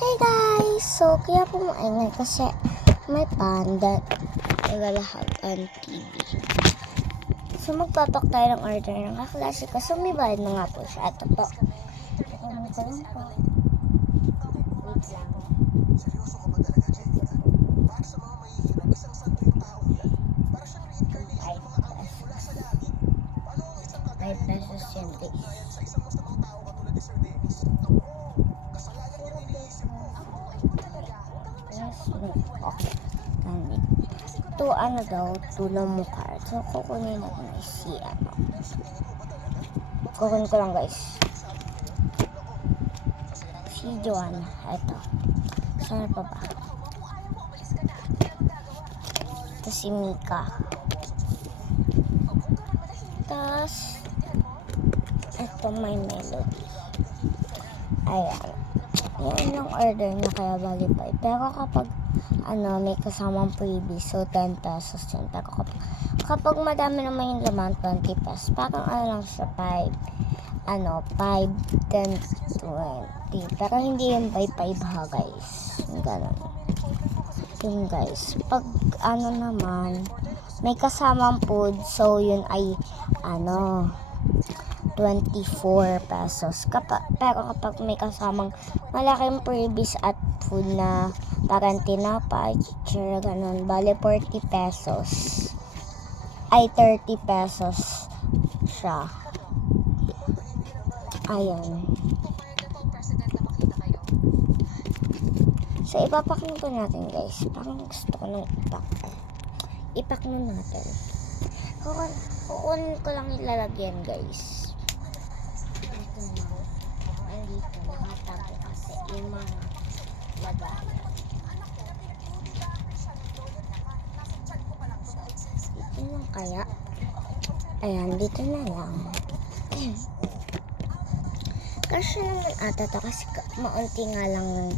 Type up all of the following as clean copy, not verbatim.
Hey guys! So, kaya po maingay kasi may panda nagalahatan TV. So, magpapak tayo ng order ng kaklase ko. So, may bayad na nga po siya. Ito po. Ano ko lang po. Wait lang. Seryoso ka ba talaga, Jelita? Para sa mga mahihirap, isang santo yung tao yan. Para siyang reincarnation ng mga anghel mula sa langit. Paano ang isang kagaya 5 niyo pesos yun, magkakaugnayan guys. sa isang masamang tao katulad ni Sir Dennis? Naku, kasalanan niya iniisip mo. Okay. Gamit. Ito, ano daw, tulong mo card. So, kukunin natin si ano. Kukunin ko lang, guys. Si Joanna. Ito. Saan pa ba? Ito si Mika. Tapos, ito may melody. Ayan. Yan yung order niya kaya bali 5. Pero kapag may kasamang freebie, so 10 pesos yun. Pero kapag madami naman yung laman, 20 pesos. Parang lang siya 5, 10, 20. Pero hindi yun by 5 ha, guys. Ganun. Yun, guys. Pag naman, may kasamang food, so yun ay 24 pesos. Pero kapag may kasamang malaking freebies at food na parang tinapay, chichira, ganun, bale 40 pesos. Ay, 30 pesos siya. Ayan. So, ipapak na po natin, guys. Parang gusto ko nang ipak. Ipak na natin. Kukunin ko lang ilalagyan, guys. Andito, nakatago kasi yung mga lagayan. Dito lang kaya. Ayan, dito na lang. Kasi naman ata to kasi maunti nga lang ng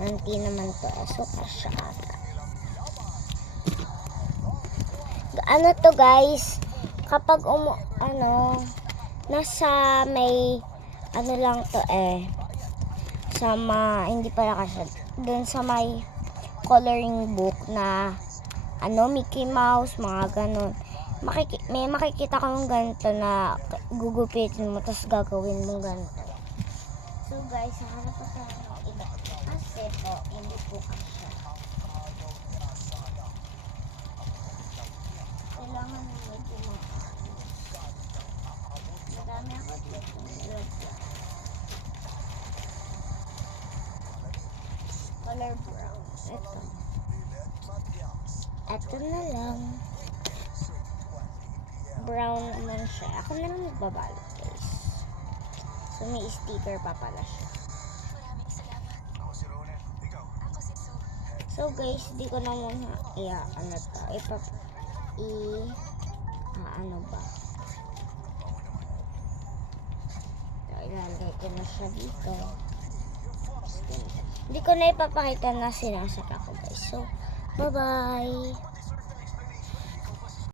maunti naman to. So, kasya ata. Ano to, guys? Kapag nasa may lang to hindi pala kasi dun sa may coloring book na Mickey Mouse, mga ganun. May makikita kang ganito na gugupitin mo tapos gagawin mo ganito. So, guys, hanap pa tayo ng iba kasi po hindi po kasi kailangan medyo marami ako dito nilagyan. Color brown. Ito na lang. Brown naman siya. Ako na lang magbabalot, guys. So, may sticker pa pala siya. So, guys, di ko na muna ilalagay ko na siya dito. Hindi ko na ipapakita na sinasaka ko, guys. So, bye-bye!